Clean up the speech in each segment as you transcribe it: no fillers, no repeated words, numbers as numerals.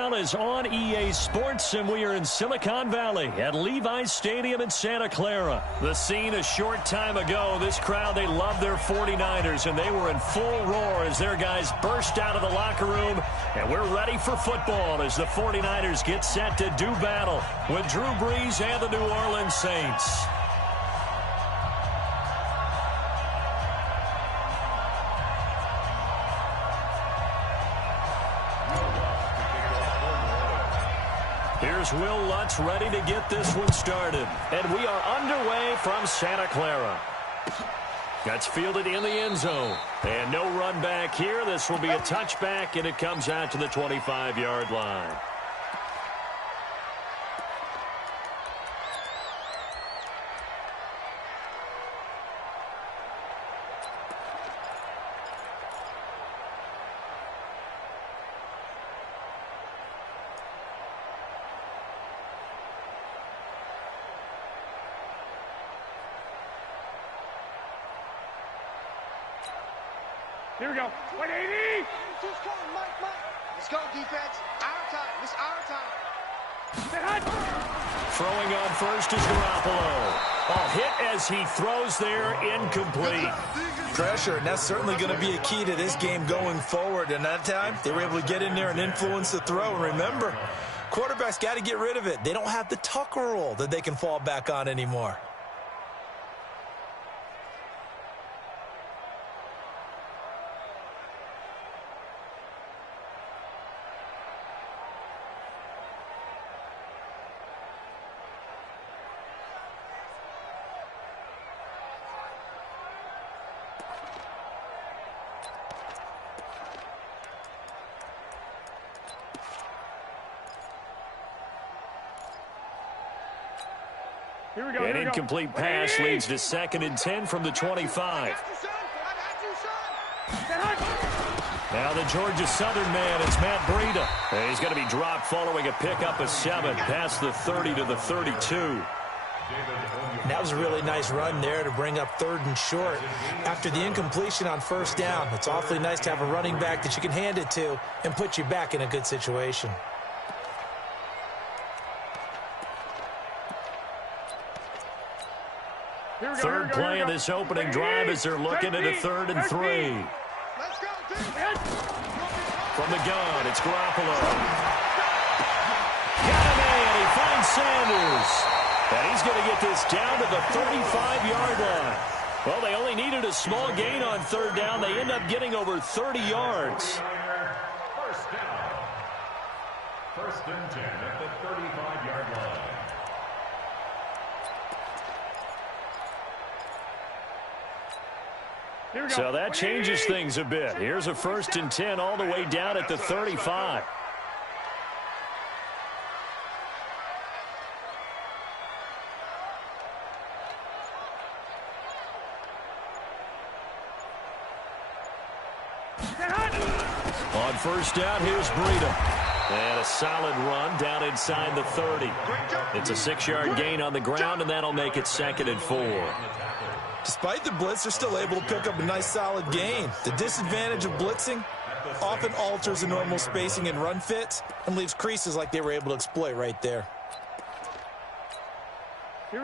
Is on EA Sports, and we are in Silicon Valley at Levi's Stadium in Santa Clara. The scene a short time ago. This crowd, they love their 49ers, and they were in full roar as their guys burst out of the locker room. And we're ready for football as the 49ers get set to do battle with Drew Brees and the New Orleans Saints. Here's Will Lutz ready to get this one started. And we are underway from Santa Clara. That's fielded in the end zone. And no run back here. This will be a touchback, and it comes out to the 25-yard line. Here we go. 180. Let's go, defense. Our time. It's our time. Throwing on first is Garoppolo. A hit as he throws there, incomplete. Pressure, and that's certainly going to be a key to this game going forward. And that time, they were able to get in there and influence the throw. And remember, quarterbacks got to get rid of it. They don't have the Tucker rule that they can fall back on anymore. An incomplete pass leads to 2nd and 10 from the 25. Now the Georgia Southern man, it's Matt Breida. He's going to be dropped following a pickup of 7 past the 30 to the 32. That was a really nice run there to bring up 3rd and short. After the incompletion on 1st down, it's awfully nice to have a running back that you can hand it to and put you back in a good situation. Third play of this opening drive as they're looking at a 3rd and 3. From the gun, it's Garoppolo. Got him in. He finds Sanders. And he's going to get this down to the 35-yard line. Well, they only needed a small gain on 3rd down. They end up getting over 30 yards. 1st and 10 at the 35-yard line. So that changes things a bit. Here's a 1st and 10 all the way down at the 35. On 1st down, here's Breida. And a solid run down inside the 30. It's a 6-yard gain on the ground, and that'll make it 2nd and 4. Despite the blitz, they're still able to pick up a nice solid gain. The disadvantage of blitzing often alters the normal spacing and run fits and leaves creases like they were able to exploit right there.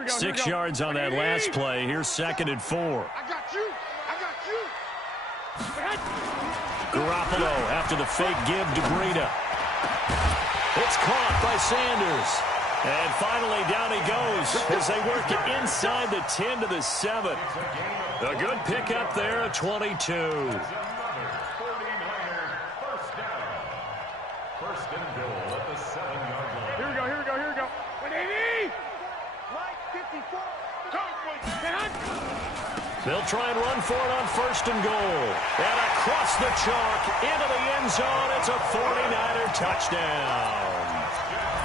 6 yards on that last play. Here's 2nd and 4. I got you. Garoppolo after the fake give to Breida. It's caught by Sanders. And finally, down he goes as they work it inside the 10 to the 7. A good pickup there at 22. First down. 1st and goal at the 7-yard line. Here we go. 180. Right 54. They'll try and run for it on 1st and goal. And across the chalk into the end zone. It's a 49er touchdown.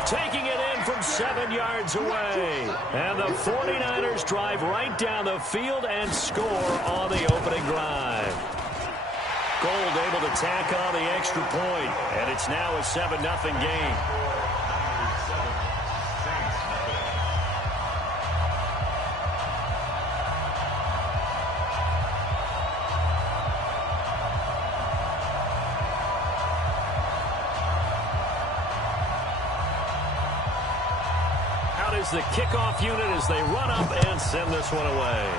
Taking it in from 7 yards away. And the 49ers drive right down the field and score on the opening drive. Gold able to tack on the extra point, and it's now a 7-0 game. is the kickoff unit as they run up and send this one away.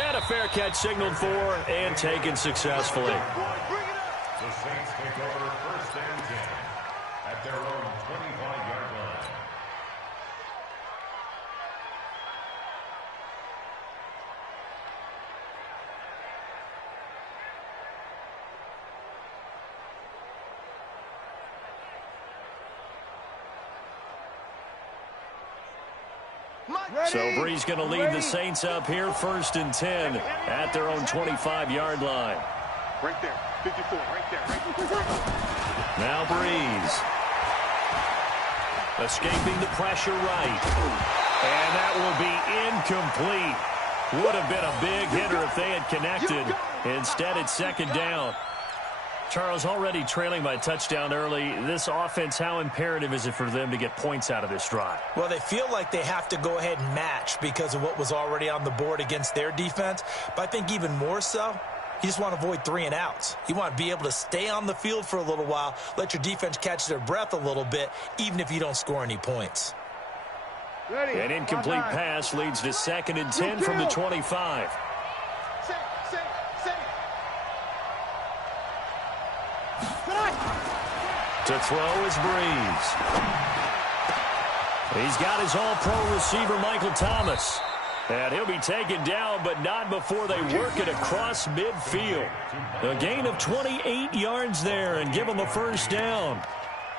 And a fair catch signaled for and taken successfully. The Saints take over first and 10 at their own 25-yard line. So Bree's going to lead the Saints up here first and 10 at their own 25-yard line. Right there, 54, right there. Now Breeze. Escaping the pressure right. And that will be incomplete. Would have been a big hitter if they had connected. Instead, it's second down. Charles, already trailing by a touchdown early. This offense, how imperative is it for them to get points out of this drive? Well, they feel like they have to go ahead and match because of what was already on the board against their defense. But I think even more so, you just want to avoid 3 and outs. You want to be able to stay on the field for a little while, let your defense catch their breath a little bit, even if you don't score any points. An incomplete pass leads to second and 10 from the 25. To throw is Breeze. He's got his all-pro receiver, Michael Thomas. And he'll be taken down, but not before they work it across midfield. A gain of 28 yards there and give them a first down.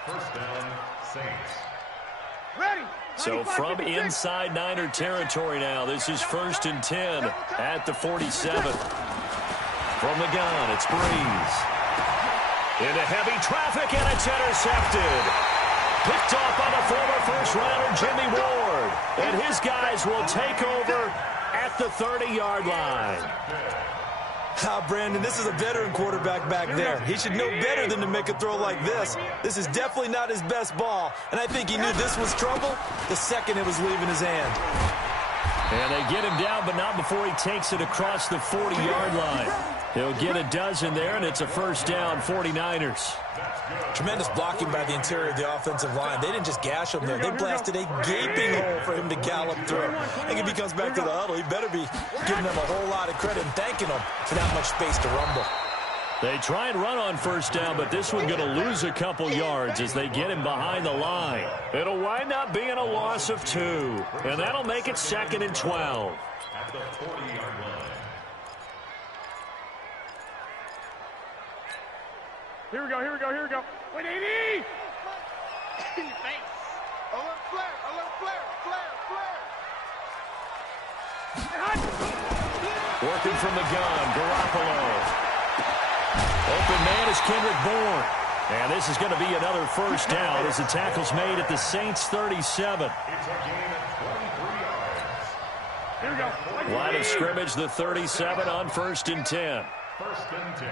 First down, Saints. Ready. So from inside Niner territory now, this is first and 10 at the 47. From the gun, it's Breeze. Into heavy traffic, and it's intercepted. Picked off by the former first-rounder Jimmy Ward. And his guys will take over at the 30-yard line. Brandon, this is a veteran quarterback back there. He should know better than to make a throw like this. This is definitely not his best ball. And I think he knew this was trouble the second it was leaving his hand. And they get him down, but not before he takes it across the 40-yard line. He'll get a dozen there, and it's a first down, 49ers. Tremendous blocking by the interior of the offensive line. They didn't just gash him there. They blasted a gaping hole for him to gallop through. I think if he comes back to the huddle, he better be giving them a whole lot of credit and thanking them for that much space to rumble. They try and run on first down, but this one's going to lose a couple yards as they get him behind the line. It'll wind up being a loss of 2, and that'll make it second and 12. At the 40-yard line. Here we go. Wait, 80! Thanks. Alert flare, Working from the gun, Garoppolo. Open man is Kendrick Bourne. And this is going to be another first down as the tackle's made at the Saints' 37. It's a gain of 23 yards. Here we go. Line of scrimmage, the 37 on first and 10. First and 10.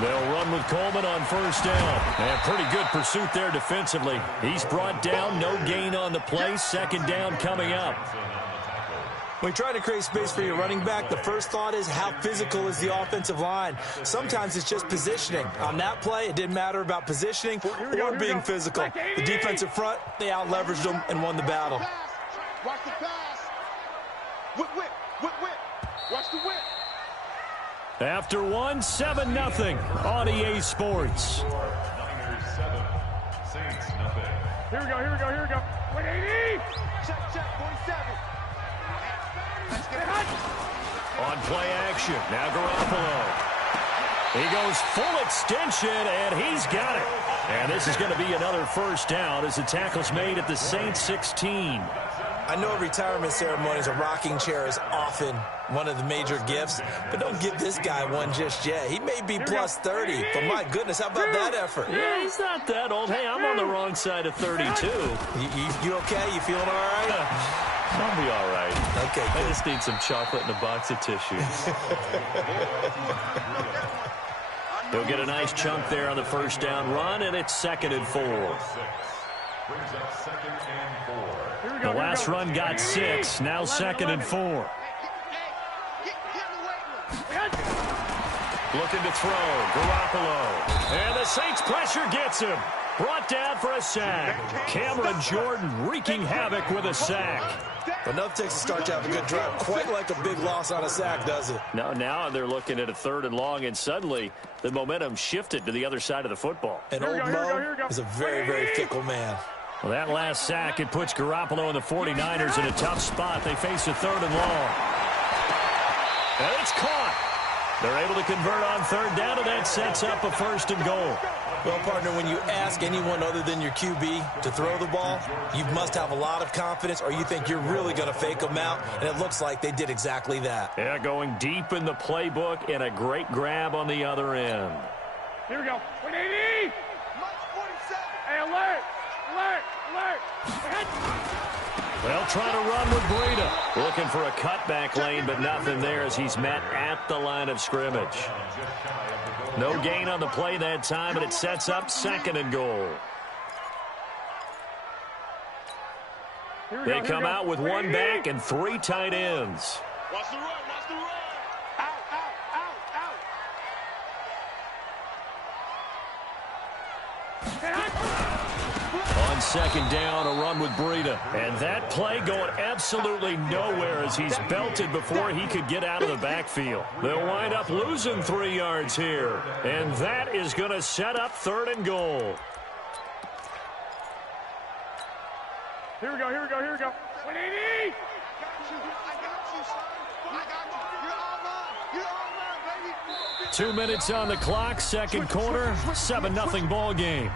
They'll run with Coleman on first down. And pretty good pursuit there defensively. He's brought down, no gain on the play. Second down coming up. When you try to create space for your running back, the first thought is how physical is the offensive line. Sometimes it's just positioning. On that play, it didn't matter about positioning or being physical. The defensive front, they out-leveraged them and won the battle. Watch the pass. Whip. Watch the whip. After one, 7-0 on EA Sports. Niners 7, Saints nothing. Here we go. Wait, 80! Check, 47. Let's get it. On play action, now Garoppolo. He goes full extension, and he's got it. And this is going to be another first down as the tackle's made at the Saints' 16. I know at retirement ceremonies, a rocking chair is often one of the major gifts, but don't give this guy one just yet. He may be plus 30, but my goodness, how about that effort? Yeah, he's not that old. Hey, I'm on the wrong side of 32. You okay? You feeling all right? I'll be all right. Okay, I good. just need some chocolate and a box of tissues. He'll get a nice chunk there on the first down run, and it's second and 4. Brings up second and 4. The last run got 6, now second and 4. Get in the weight room. Looking to throw, Garoppolo. And the Saints pressure gets him. Brought down for a sack. Cameron Jordan wreaking havoc with a sack. But nothing takes a start to have a good drive. Quite like a big loss on a sack, does it? Now they're looking at a 3rd and long, and suddenly the momentum shifted to the other side of the football. And old Mo is a very, very fickle man. Well, that last sack, it puts Garoppolo and the 49ers in a tough spot. They face a 3rd and long. And it's caught. They're able to convert on 3rd down, and that sets up a 1st and goal. Well, partner, when you ask anyone other than your QB to throw the ball, you must have a lot of confidence, or you think you're really going to fake them out, and it looks like they did exactly that. Yeah, going deep in the playbook, and a great grab on the other end. Here we go. 180! Hey, alert! Alert! Alert! They'll try to run with Breida. Looking for a cutback lane, but nothing there as he's met at the line of scrimmage. No gain on the play that time, and it sets up 2nd and goal. They come out with 1 back and 3 tight ends. Watch the run! Watch the run! Out! Out! Out! On 2nd down, a run with Breida. And that play going absolutely nowhere as he's belted before he could get out of the backfield. They'll wind up losing 3 yards here. And that is going to set up 3rd and goal. Here we go, here we go, here we go. 180! I got you, son. I got you. You're all mine. You're all mine, baby. 2 minutes on the clock, 2nd quarter, 7-0 ball game.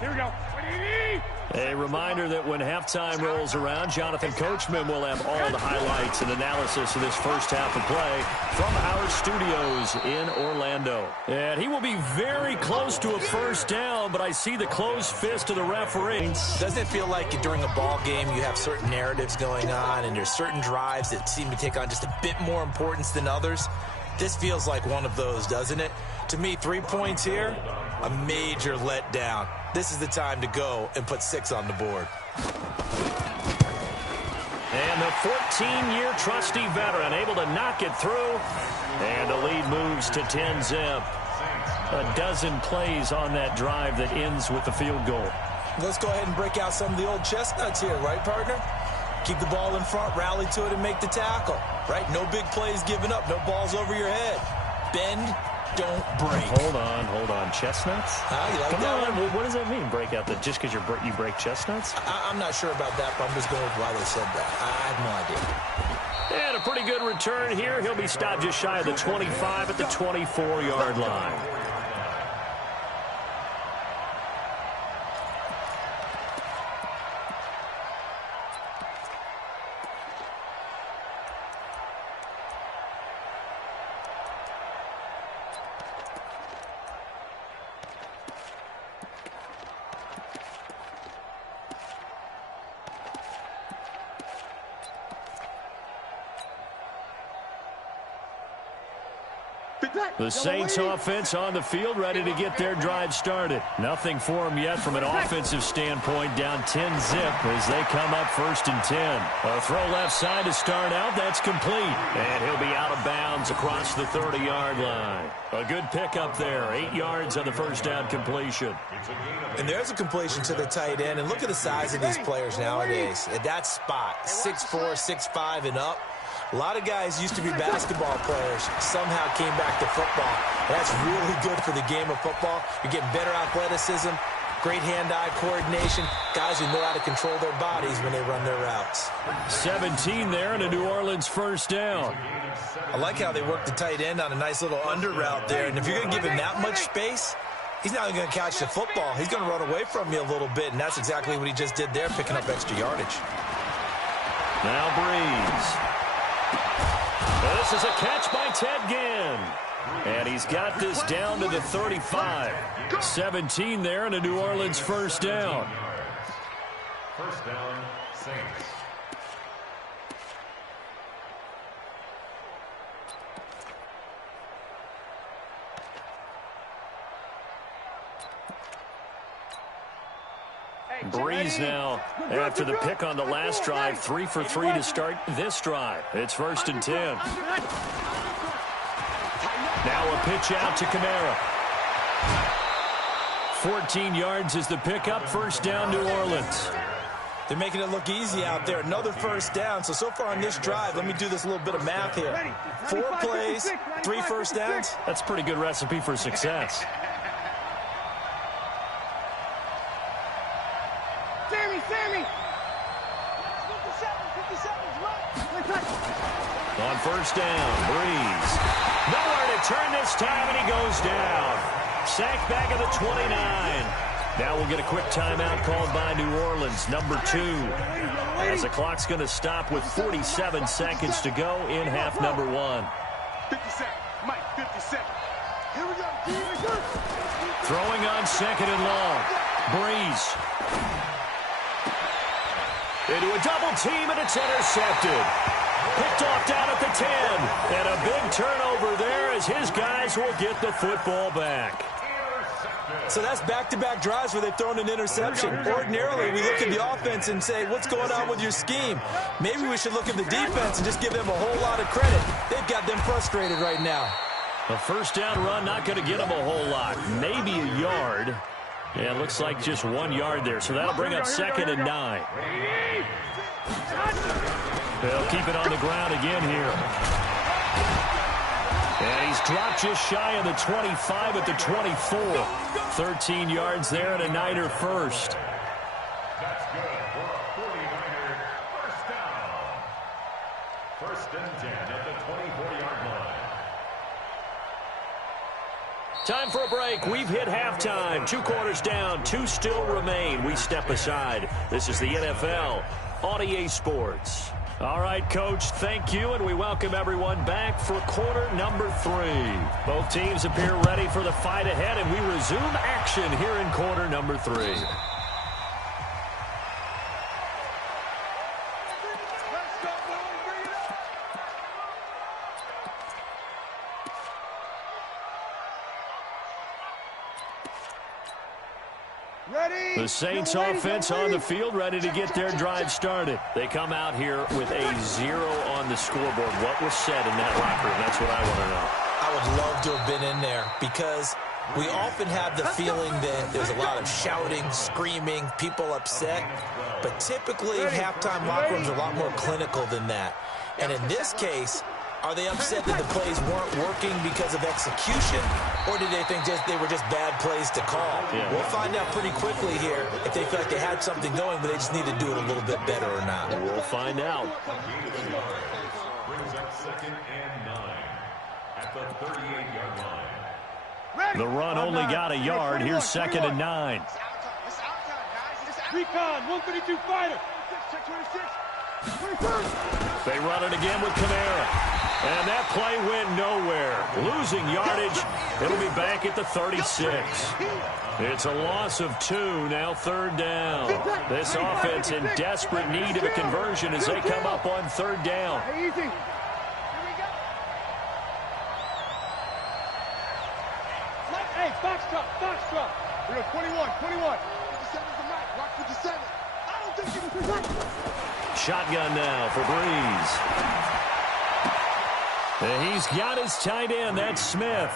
Here we go. 180! A reminder that when halftime rolls around, Jonathan Coachman will have all the highlights and analysis of this first half of play from our studios in Orlando. And he will be very close to a 1st down, but I see the closed fist of the referee. Doesn't it feel like during a ball game you have certain narratives going on and there's certain drives that seem to take on just a bit more importance than others? This feels like one of those, doesn't it? To me, 3 points here, a major letdown. This is the time to go and put 6 on the board. And the 14-year trusty veteran able to knock it through. And the lead moves to 10-zip. A dozen plays on that drive that ends with the field goal. Let's go ahead and break out some of the old chestnuts here, right, partner? Keep the ball in front, rally to it, and make the tackle, right? No big plays given up, no balls over your head. Bend, don't break. Hold on. Chestnuts? You like Come that on. one? What does that mean, break out? Just because you break chestnuts? I'm not sure about that, but I'm just going with why they said that. I have no idea. And a pretty good return here. He'll be stopped just shy of the 25 at the 24-yard line. The Saints offense on the field ready to get their drive started. Nothing for them yet from an offensive standpoint, down 10-zip as they come up 1st and 10. A throw left side to start out. That's complete. And he'll be out of bounds across the 30-yard line. A good pickup there. 8 yards on the 1st down completion. And there's a completion to the tight end. And look at the size of these players nowadays. At that spot, 6'4", 6'5", and up. A lot of guys used to be basketball players, somehow came back to football. That's really good for the game of football. You're getting better athleticism, great hand-eye coordination, guys who know how to control their bodies when they run their routes. 17 there and a New Orleans 1st down. I like how they work the tight end on a nice little under route there. And if you're going to give him that much space, he's not going to catch the football. He's going to run away from you a little bit, and that's exactly what he just did there, picking up extra yardage. Now Breeze. This is a catch by Ted Ginn. And he's got this down to the 35. 17 there and a New Orleans 1st down. 1st down, Saints. Breeze now, after the pick on the last drive, 3 for 3 to start this drive. It's 1st and 10. Now a pitch out to Kamara. 14 yards is the pickup. First down, New Orleans. They're making it look easy out there. Another first down. So far on this drive, let me do this little bit of math here. 4 plays, 3 first downs. That's a pretty good recipe for success. Sammy! On first down, Breeze. Nowhere to turn this time, and he goes down. Sacked back at the 29. Now we'll get a quick timeout called by New Orleans, number 2. As the clock's going to stop with 47 seconds to go in half number 1. 57, Mike, 57. Here we go. Throwing on second and long. Breeze. Into a double team, and it's intercepted. Picked off down at the 10. And a big turnover there as his guys will get the football back. So that's back-to-back drives where they've thrown an interception. Ordinarily, we look at the offense and say, what's going on with your scheme? Maybe we should look at the defense and just give them a whole lot of credit. They've got them frustrated right now. A first down run, not going to get them a whole lot. Maybe a yard. Yeah, it looks like just 1 yard there. So that'll bring up second and 9. They'll keep it on the ground again here. And he's dropped just shy of the 25 at the 24. 13 yards there and a Niner first. That's good for a 49er first down. First and 10 at the 24-yard line. Time for a break. We've hit halftime. 2 quarters down. 2 still remain. We step aside. This is the NFL on EA Sports. All right, Coach, thank you, and we welcome everyone back for quarter number 3. Both teams appear ready for the fight ahead, and we resume action here in quarter number 3. The Saints offense on the field, ready to get their drive started. They come out here with a 0 on the scoreboard. What was said in that locker room? That's what I want to know. I would love to have been in there because we often have the feeling that there's a lot of shouting, screaming, people upset. But typically, halftime locker rooms are a lot more clinical than that. And in this case, are they upset that the plays weren't working because of execution, or did they think they were just bad plays to call? Yeah. We'll find out pretty quickly here if they feel like they had something going, but they just need to do it a little bit better or not. We'll find out. Brings up second and 9 at the 38-yard line. The run only got a yard. Here's second and 9. Recon, 132 fighter. Check 26. They run it again with Kamara. And that play went nowhere. Losing yardage. It'll be back at the 36. It's a loss of 2, now third down. This offense in desperate need of a conversion as they come up on third down. Easy. Hey, box truck. We got 21. 57's the mic. Rock 57. I don't think he was protected. Shotgun now for Breeze. And he's got his tight end. That's Smith.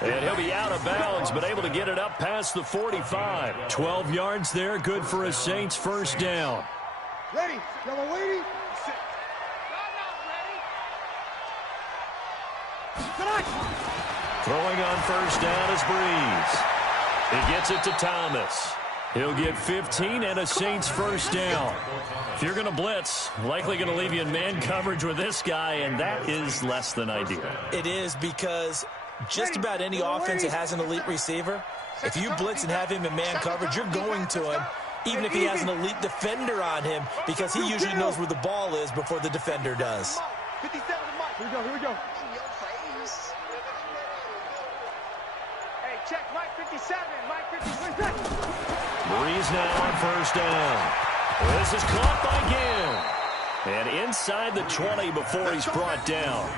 And he'll be out of bounds, but able to get it up past the 45. 12 yards there. Good for a Saints first down. Ready. Y'all are waiting. Throwing on first down is Breeze. He gets it to Thomas. He'll get 15 and a Saints first down. If you're going to blitz, likely going to leave you in man coverage with this guy, and that is less than ideal. It is because just about any offense that has an elite receiver, if you blitz and have him in man coverage, you're going to him, even if he has an elite defender on him, because he usually knows where the ball is before the defender does. 57 the mic. Here we go. Hey, check Mike 57. Mike 57. Breeze now on first down. This is caught by Gill. And inside the 20 before he's brought down.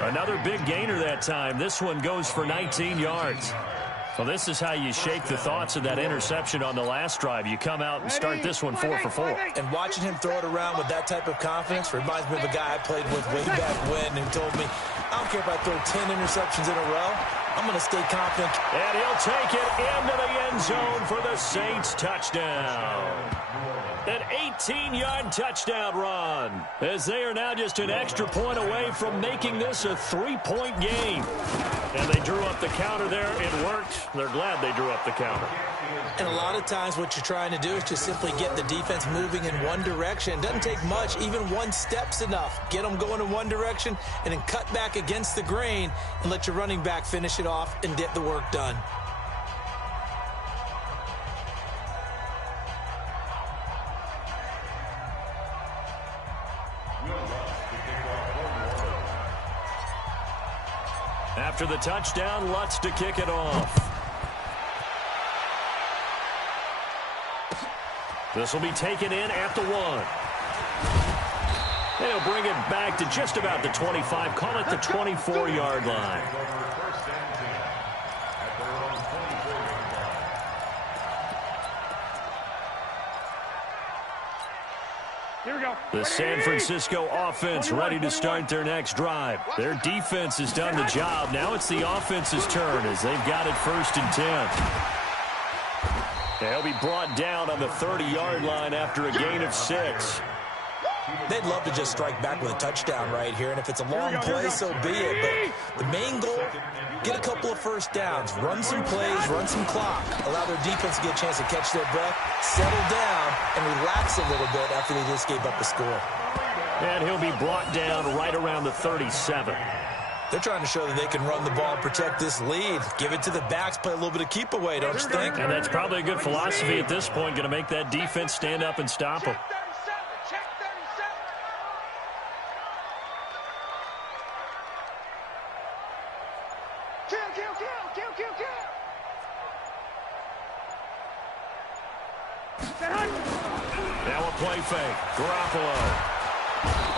Another big gainer that time. This one goes for 19 yards. Well, this is how you shake the thoughts of that interception on the last drive. You come out and start this one 4 for 4. And watching him throw it around with that type of confidence reminds me of a guy I played with way back when who told me, I don't care if I throw 10 interceptions in a row, I'm going to stay confident. And he'll take it into the end zone for the Saints touchdown. An 18-yard touchdown run, as they are now just an extra point away from making this a 3-point game. And they drew up the counter there. It worked. They're glad they drew up the counter. And a lot of times what you're trying to do is just simply get the defense moving in one direction. It doesn't take much. Even one step's enough. Get them going in one direction and then cut back against the grain and let your running back finish it off and get the work done. After the touchdown, Lutz to kick it off. This will be taken in at the 1. They'll bring it back to just about the 25. Call it the 24-yard line. Here we go. The San Francisco offense ready to start their next drive. Their defense has done the job. Now it's the offense's turn as they've got it 1st and 10. They'll be brought down on the 30-yard line after a gain of 6. They'd love to just strike back with a touchdown right here, and if it's a long play, so be it. But the main goal, get a couple of first downs, run some plays, run some clock, allow their defense to get a chance to catch their breath, settle down, and relax a little bit after they just gave up a score. And he'll be brought down right around the 37. They're trying to show that they can run the ball and protect this lead. Give it to the backs, play a little bit of keep away, don't you think? And that's probably a good philosophy at this point, going to make that defense stand up and stop them. Now a play fake. Garoppolo.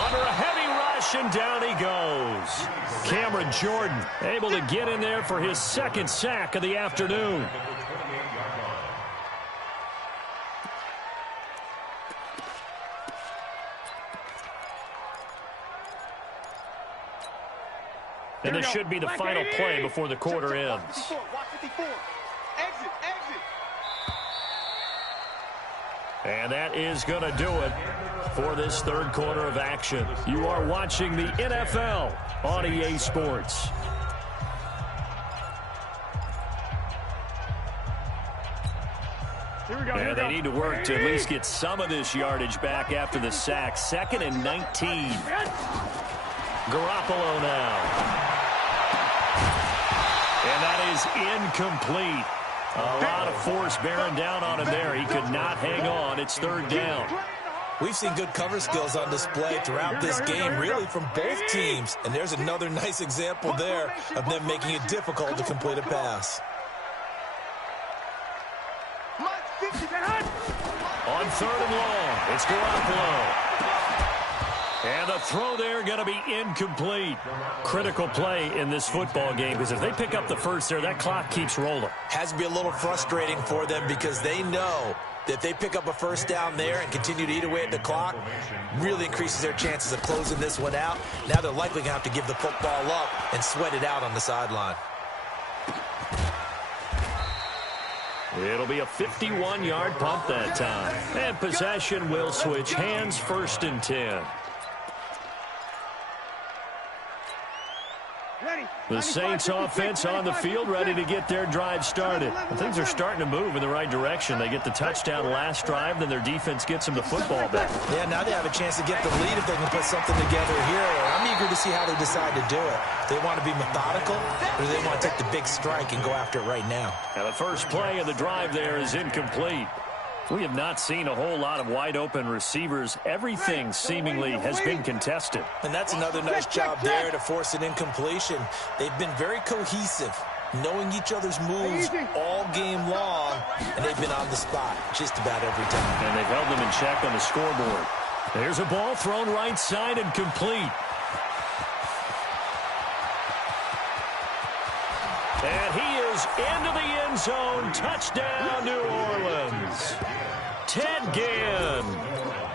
Under a heavy rush, and down he goes. Cameron Jordan able to get in there for his 2nd sack of the afternoon. And this should be the final play before the quarter ends. And that is going to do it for this 3rd quarter of action. You are watching the NFL on EA Sports. And they need to work to at least get some of this yardage back after the sack. 2nd and 19. Garoppolo now. And that is incomplete. A lot of force bearing down on him there. He could not hang on. It's 3rd down. We've seen good cover skills on display throughout this game, really from both teams. And there's another nice example there of them making it difficult to complete a pass. On 3rd and long, it's Garoppolo. And the throw there going to be incomplete. Critical play in this football game, because if they pick up the first there, that clock keeps rolling. Has to be a little frustrating for them because they know that if they pick up a first down there and continue to eat away at the clock, really increases their chances of closing this one out. Now they're likely going to have to give the football up and sweat it out on the sideline. It'll be a 51-yard punt that time. And possession will switch hands, 1st and 10. The Saints offense on the field, ready to get their drive started. And things are starting to move in the right direction. They get the touchdown last drive, then their defense gets them the football back. Yeah, now they have a chance to get the lead if they can put something together here. I'm eager to see how they decide to do it. Do they want to be methodical, or do they want to take the big strike and go after it right now? Now the first play of the drive there is incomplete. We have not seen a whole lot of wide-open receivers. Everything seemingly has been contested. And that's another nice job there to force an incompletion. They've been very cohesive, knowing each other's moves all game long, and they've been on the spot just about every time. And they've held them in check on the scoreboard. There's a ball thrown right side and complete. And he is goes into the end zone. Touchdown, New Orleans. Ted Ginn,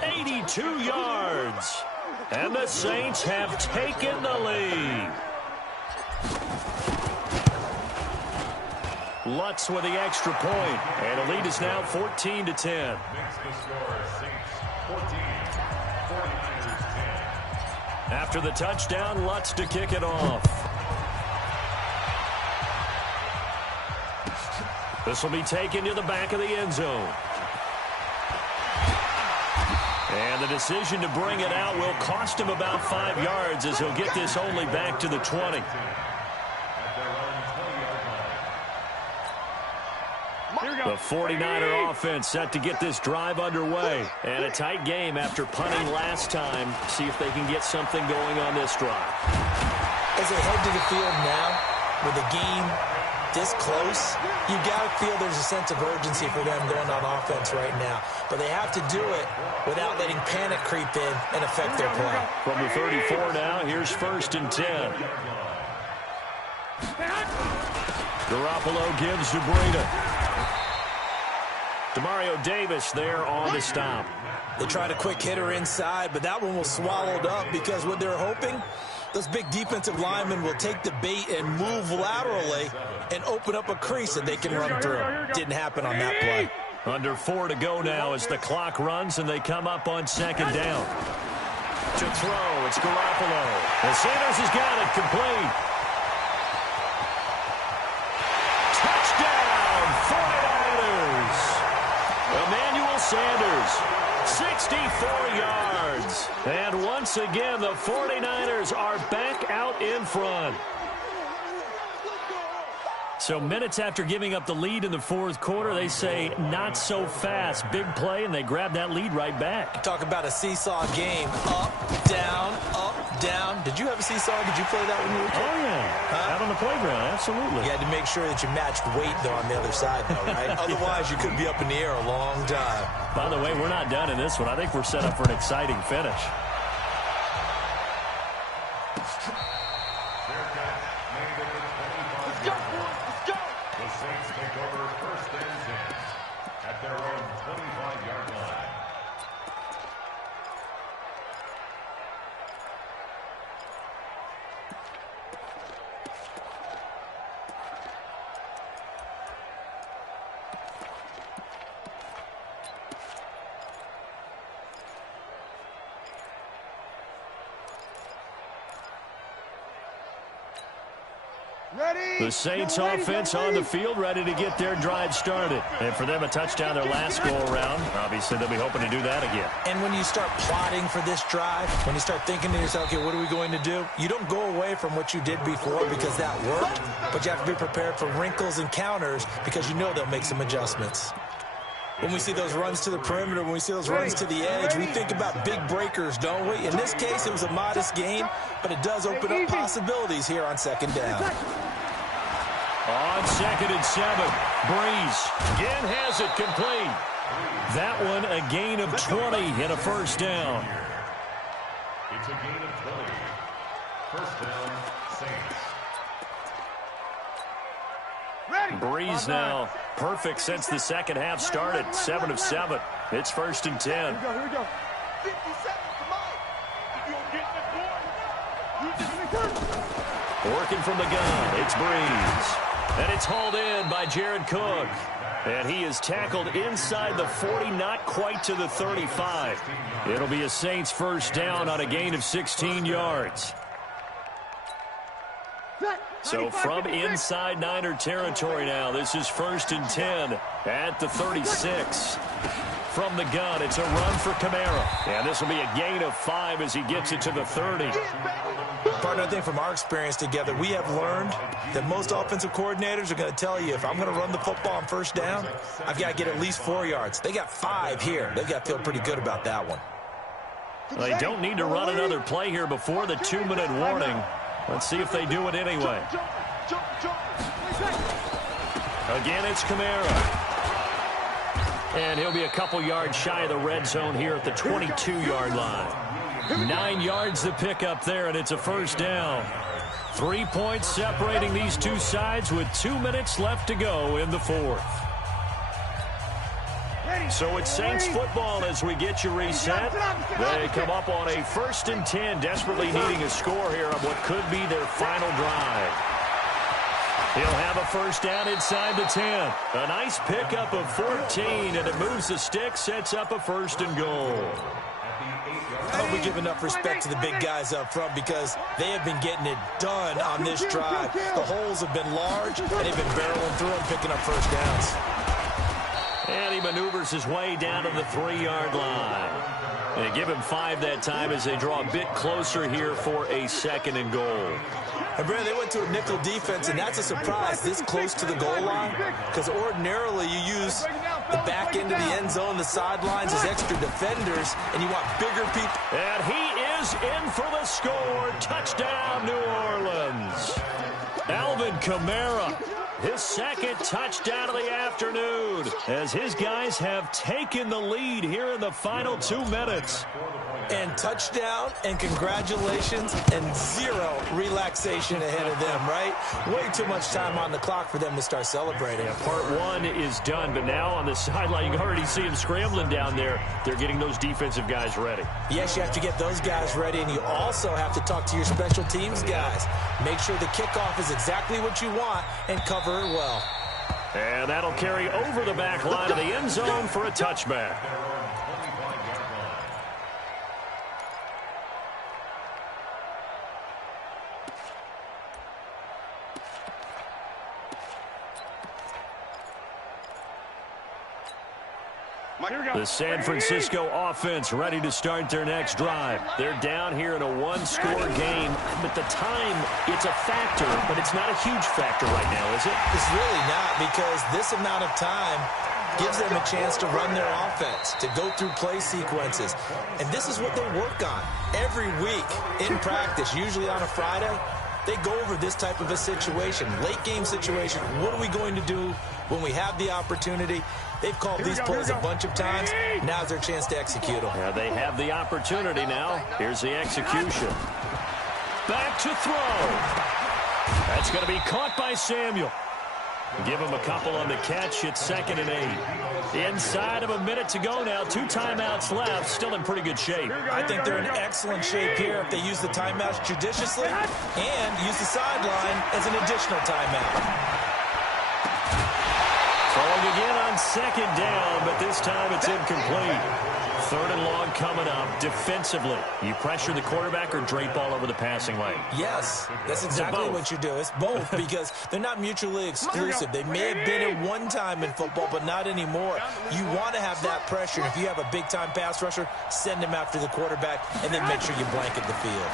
82 yards. And the Saints have taken the lead. Lutz with the extra point, and the lead is now 14-10. Makes the score Saints 14, 49ers 10. After the touchdown, Lutz to kick it off. This will be taken to the back of the end zone. And the decision to bring it out will cost him about 5 yards as he'll get this only back to the 20. The 49er offense set to get this drive underway. And a tight game after punting last time. See if they can get something going on this drive. As they head to the field now, with the game this close, you got to feel there's a sense of urgency for them going on offense right now. But they have to do it without letting panic creep in and affect their play. From the 34 now, here's 1st and 10. Garoppolo gives to Breida. Demario Davis there on the stop. They tried a quick hitter inside, but that one was swallowed up because what they're hoping, those big defensive linemen will take the bait and move laterally and open up a crease that they can run through. Didn't happen on that play. Under 4 to go now as the clock runs and they come up on 2nd down. To throw, it's Garoppolo. And Sanders has got it complete. Touchdown, 49ers. Emmanuel Sanders, 64 yards. And once again, the 49ers are back out in front. So minutes after giving up the lead in the 4th quarter, they say not so fast. Big play, and they grab that lead right back. Talk about a seesaw game. Up, down, up, down. Did you have a seesaw? Did you play that when you were a kid? Oh, yeah. Out on the playground, absolutely. You had to make sure that you matched weight, though, on the other side, though, right? Otherwise, you could be up in the air a long time. By the way, we're not done in this one. I think we're set up for an exciting finish. The Saints offense on the field, ready to get their drive started. And for them, a touchdown their last go-around. Obviously, they'll be hoping to do that again. And when you start plotting for this drive, when you start thinking to yourself, okay, what are we going to do? You don't go away from what you did before because that worked, but you have to be prepared for wrinkles and counters because you know they'll make some adjustments. When we see those runs to the perimeter, when we see those runs to the edge, we think about big breakers, don't we? In this case, it was a modest gain, but it does open up possibilities here on 2nd down. On 2nd and 7, Breeze again has it complete. That one a gain of 20 and a 1st down. It's a gain of 20. 1st down, Saints. Breeze now perfect since the 2nd half started. 7 of 7. It's 1st and 10. Here we go. 57, come on. Working from the gun, it's Breeze. And it's hauled in by Jared Cook. And he is tackled inside the 40, not quite to the 35. It'll be a Saints 1st down on a gain of 16 yards. So from inside Niner territory now, this is 1st and 10 at the 36. From the gun, it's a run for Kamara. And this will be a gain of 5 as he gets it to the 30. Partner, I think from our experience together, we have learned that most offensive coordinators are going to tell you, if I'm going to run the football on 1st down, I've got to get at least 4 yards. They got 5 here. They've got to feel pretty good about that one. They don't need to run another play here before the 2-minute warning. Let's see if they do it anyway. Again, it's Kamara. And he'll be a couple yards shy of the red zone here at the 22-yard line. 9 yards to pick up there, and it's a 1st down. 3 points separating these two sides with 2 minutes left to go in the fourth. So it's Saints football as we get you reset. They come up on a 1st and 10, desperately needing a score here on what could be their final drive. He'll have a first down inside the 10. A nice pickup of 14, and it moves the stick, sets up a 1st and goal. I hope we give enough respect to the big guys up front because they have been getting it done on this drive. The holes have been large, and they've been barreling through and picking up first downs. And he maneuvers his way down to the 3-yard line. They give him 5 that time as they draw a bit closer here for a 2nd and goal. And Brad, they went to a nickel defense, and that's a surprise this close to the goal line because ordinarily you use the back end of the end zone, the sidelines as extra defenders, and you want bigger people. And he is in for the score. Touchdown, New Orleans. Alvin Kamara, his 2nd touchdown of the afternoon, as his guys have taken the lead here in the final 2 minutes. And touchdown and congratulations and 0 relaxation ahead of them, right? Way too much time on the clock for them to start celebrating. Yeah, part 1 is done, but now on the sideline, you can already see them scrambling down there. They're getting those defensive guys ready. Yes, you have to get those guys ready, and you also have to talk to your special teams guys. Make sure the kickoff is exactly what you want and cover it well. And that'll carry over the back line of the end zone for a touchback. The San Francisco offense ready to start their next drive. They're down here in a 1-score game, but the time, it's a factor, but it's not a huge factor right now, is it? It's really not, because this amount of time gives them a chance to run their offense, to go through play sequences. And this is what they work on every week in practice, usually on a Friday. They go over this type of a situation, late game situation. What are we going to do when we have the opportunity? They've called these plays a bunch of times. Now's their chance to execute them. Yeah, they have the opportunity now. Here's the execution. Back to throw. That's going to be caught by Samuel. Give him a couple on the catch. It's 2nd and 8. Inside of a minute to go now. 2 timeouts left. Still in pretty good shape. I think they're in excellent shape here if they use the timeouts judiciously and use the sideline as an additional timeout. Throwing again on 2nd down, but this time it's incomplete. 3rd and long coming up. Defensively, you pressure the quarterback or drape all over the passing lane? Yes, that's exactly what you do. It's both because they're not mutually exclusive. They may have been at one time in football, but not anymore. You want to have that pressure. If you have a big-time pass rusher, send him after the quarterback, and then make sure you blanket the field.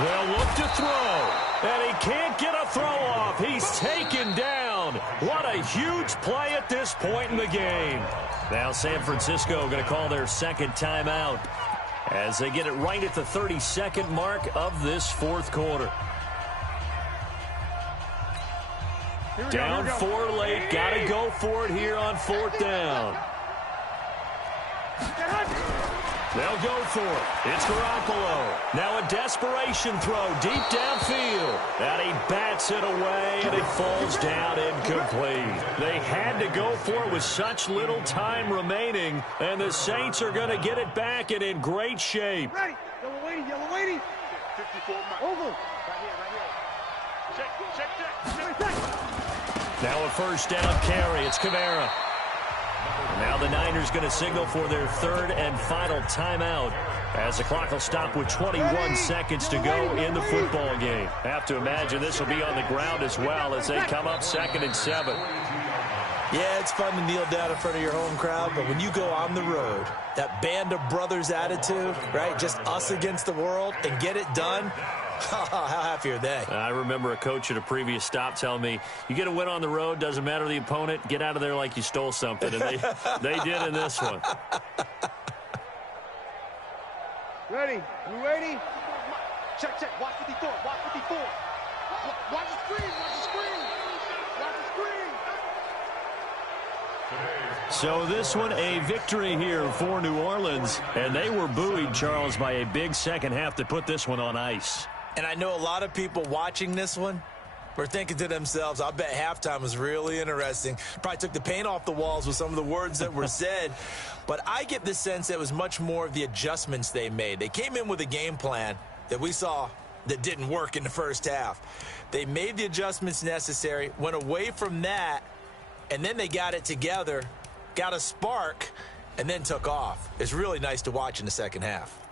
They'll look to throw, and he can't get a throw off. He's taken down. What a huge play at this point in the game. Now San Francisco going to call their 2nd timeout as they get it right at the 32nd mark of this 4th quarter. Down 4 late. Got to go for it here on 4th down. They'll go for it. It's Garoppolo. Now a desperation throw deep downfield. And he bats it away, and it falls down incomplete. They had to go for it with such little time remaining, and the Saints are going to get it back and in great shape. Ready. Yellow lady, yellow lady. 54 miles. Over. Right here. Check. Now a first down carry. It's Kamara. Now the Niners going to signal for their 3rd and final timeout as the clock will stop with 21 seconds to go in the football game. Have to imagine this will be on the ground as well as they come up 2nd and 7. Yeah, it's fun to kneel down in front of your home crowd, but when you go on the road, that band of brothers attitude, right, just us against the world, and get it done, how happy are they? I remember a coach at a previous stop telling me, you get a win on the road, doesn't matter the opponent, get out of there like you stole something. And they did in this one. Ready. You ready? Check. Watch 54. Watch 54. Watch the screen. Watch the screen. Watch the screen. So this one, a victory here for New Orleans. And they were buoyed, Charles, by a big second half to put this one on ice. And I know a lot of people watching this one were thinking to themselves, I bet halftime was really interesting. Probably took the paint off the walls with some of the words that were said. But I get the sense that it was much more of the adjustments they made. They came in with a game plan that we saw that didn't work in the first half. They made the adjustments necessary, went away from that, and then they got it together, got a spark, and then took off. It's really nice to watch in the second half.